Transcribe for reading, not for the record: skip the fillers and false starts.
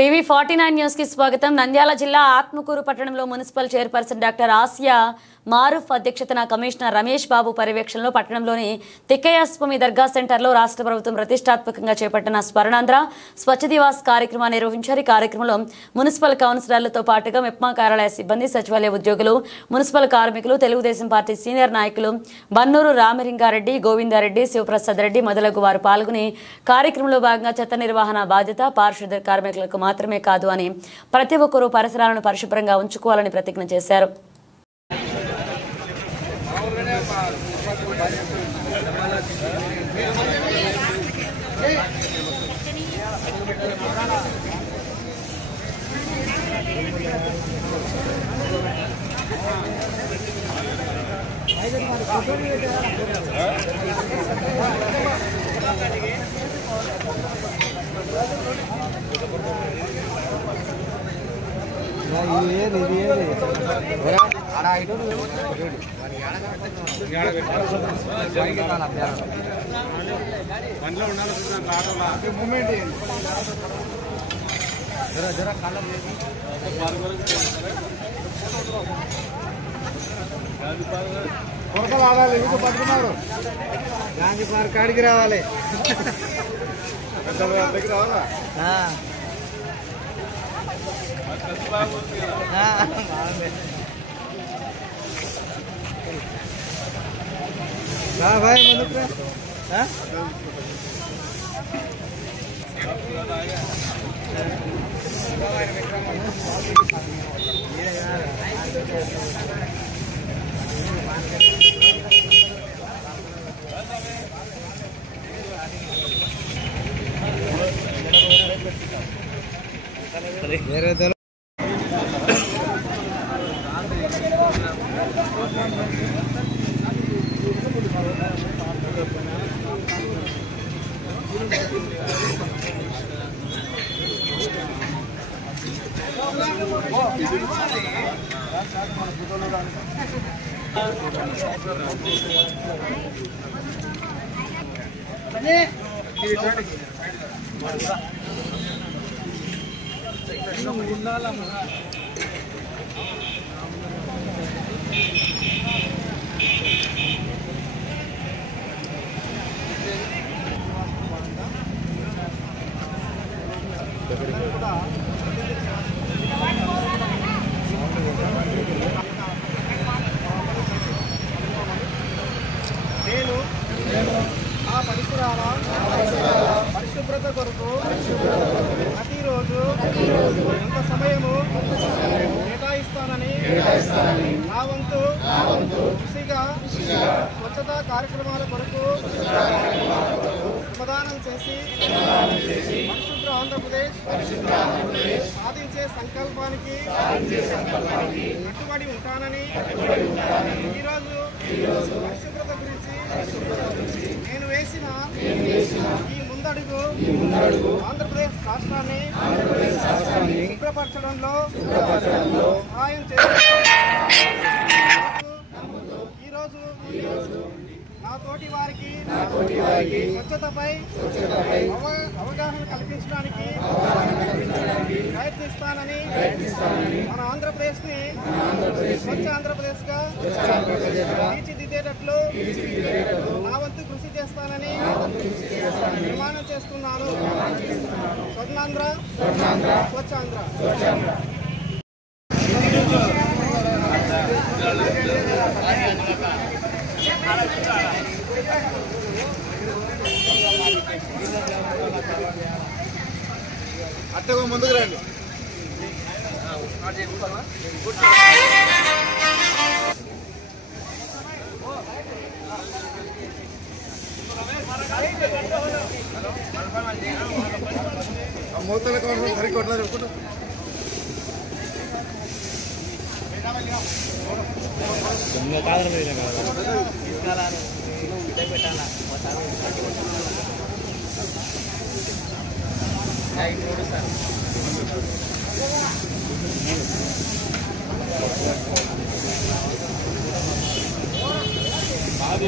TV 49 news కి స్వాగతం. నంద్యాల జిల్లా ఆత్మకూరు పట్టణంలో municipal chairperson doctor Asia Maroof అధ్యక్షతన కమిషనర్ రమేష్ బాబు పర్యవేక్షణలో పట్టణంలోని తిక్కయ్యస్వామి దర్గా సెంటర్లో రాష్ట్ర ప్రభుత్వం ప్రతిష్టాత్మకంగా చేపట్టిన స్వర్ణాంధ్ర స్వచ్ఛ దివాస్ కార్యక్రమాన్ని నిర్వహించారు. ఈ కార్యక్రమంలో మున్సిపల్ కౌన్సిలర్లతో పాటుగా మెప్మా కార్యాలయ సిబ్బంది, సచివాలయ ఉద్యోగులు, మున్సిపల్ కార్మికులు, తెలుగుదేశం పార్టీ సీనియర్ నాయకులు బన్నూరు రామలింగారెడ్డి, గోవిందారెడ్డి, శివప్రసాద్ రెడ్డి మొదలగు వారు పాల్గొని కార్యక్రమంలో భాగంగా చెత్త నిర్వహణ బాధ్యత పారిశుద్ధ్య కార్మికులకు మాత్రమే కాదు అని ప్రతి ఒక్కరూ పరిసరాలను పరిశుభ్రంగా ఉంచుకోవాలని ప్రతిజ్ఞ చేశారు. పట్టుకున్నారు గాంధీ పార్క్ కాడికి రావాలి. भाई मधुपुर పరిశుభ్రత కొరకు ప్రతిరోజు ఎంత సమయము కేటాయిస్తానని నా వంతు కృషిగా స్వచ్ఛతా కార్యక్రమాల కొరకు శ్రమదానం చేసి పరిశుభ్ర ఆంధ్రప్రదేశ్ సాధించే సంకల్పానికి కట్టుబడి ఉంటానని ఈరోజు పరిశుభ్రత గురించి నేను వేసిన ఈ ముందడుగు ఆంధ్రప్రదేశ్ రాష్ట్రాన్ని శుభ్రపరచడంలో సహాయం చేస్తున్నారు. ఈరోజు నా తోటి వారికి స్వచ్ఛతపై అవగాహన కల్పించడానికి ప్రయత్నిస్తానని మన ఆంధ్రప్రదేశ్ ని స్వచ్ఛ ఆంధ్రప్రదేశ్ గా తీర్చిదిద్దేటట్లు నా వంతు కృషి చేస్తానని నిర్మాణం చేస్తున్నాను. స్వర్ణాంధ్ర స్వచ్ఛాంధ్ర. అట్టగా ముందుకు రండి. మూతల కౌంటర్ సరిగ్గా కొట్టలేదు. అది